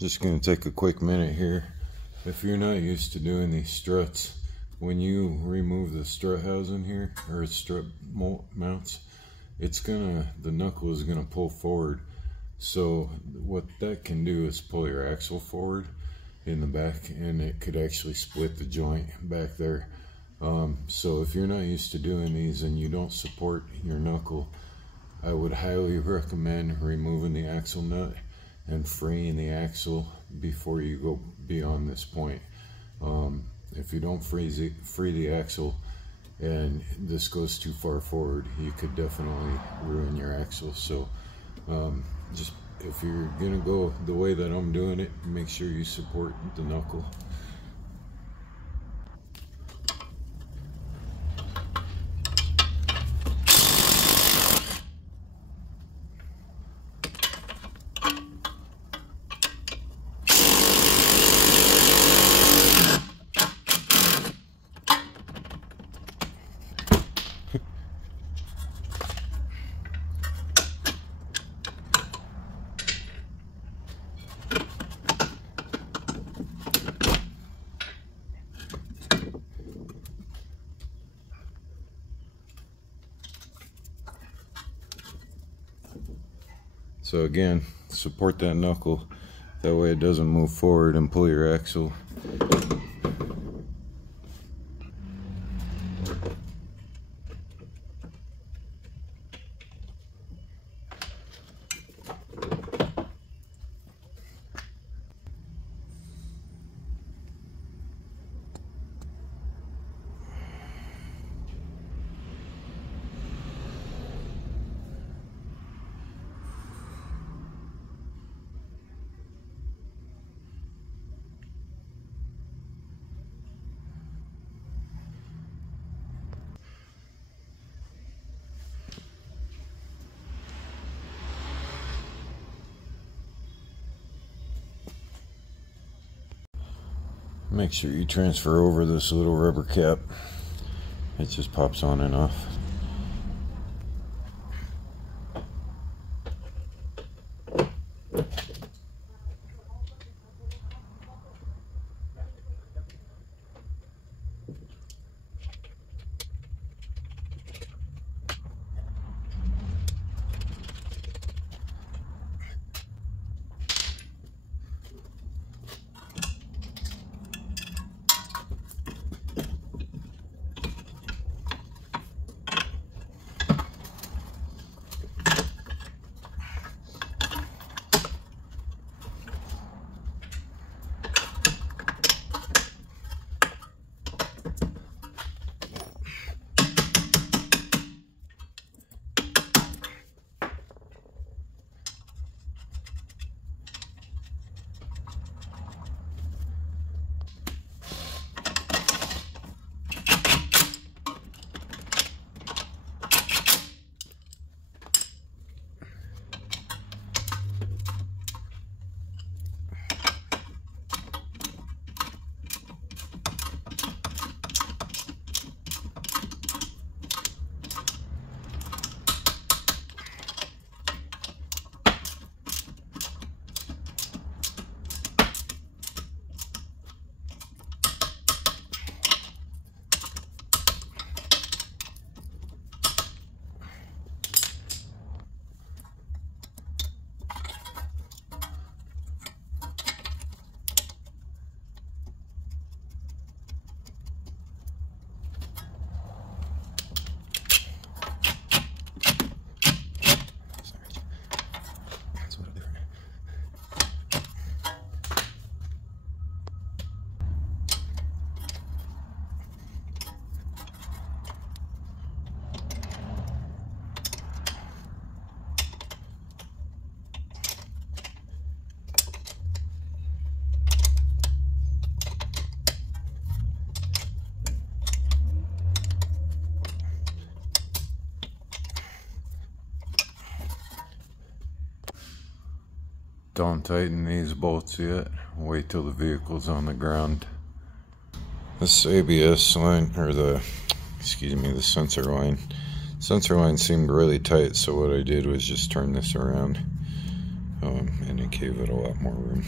Just going to take a quick minute here. If you're not used to doing these struts, when you remove the strut housing here, or strut mounts, the knuckle is gonna pull forward. So what that can do is pull your axle forward in the back, and it could actually split the joint back there. So if you're not used to doing these and you don't support your knuckle, I would highly recommend removing the axle nut and freeing the axle before you go beyond this point. If you don't free the axle and this goes too far forward, you could definitely ruin your axle. So just if you're gonna go the way that I'm doing it, make sure you support the knuckle. So again, support that knuckle, that way it doesn't move forward and pull your axle. Make sure you transfer over this little rubber cap. It just pops on and off. Don't tighten these bolts yet. Wait till the vehicle's on the ground. This ABS line, or the sensor line. Sensor line seemed really tight, so what I did was just turn this around, and it gave it a lot more room.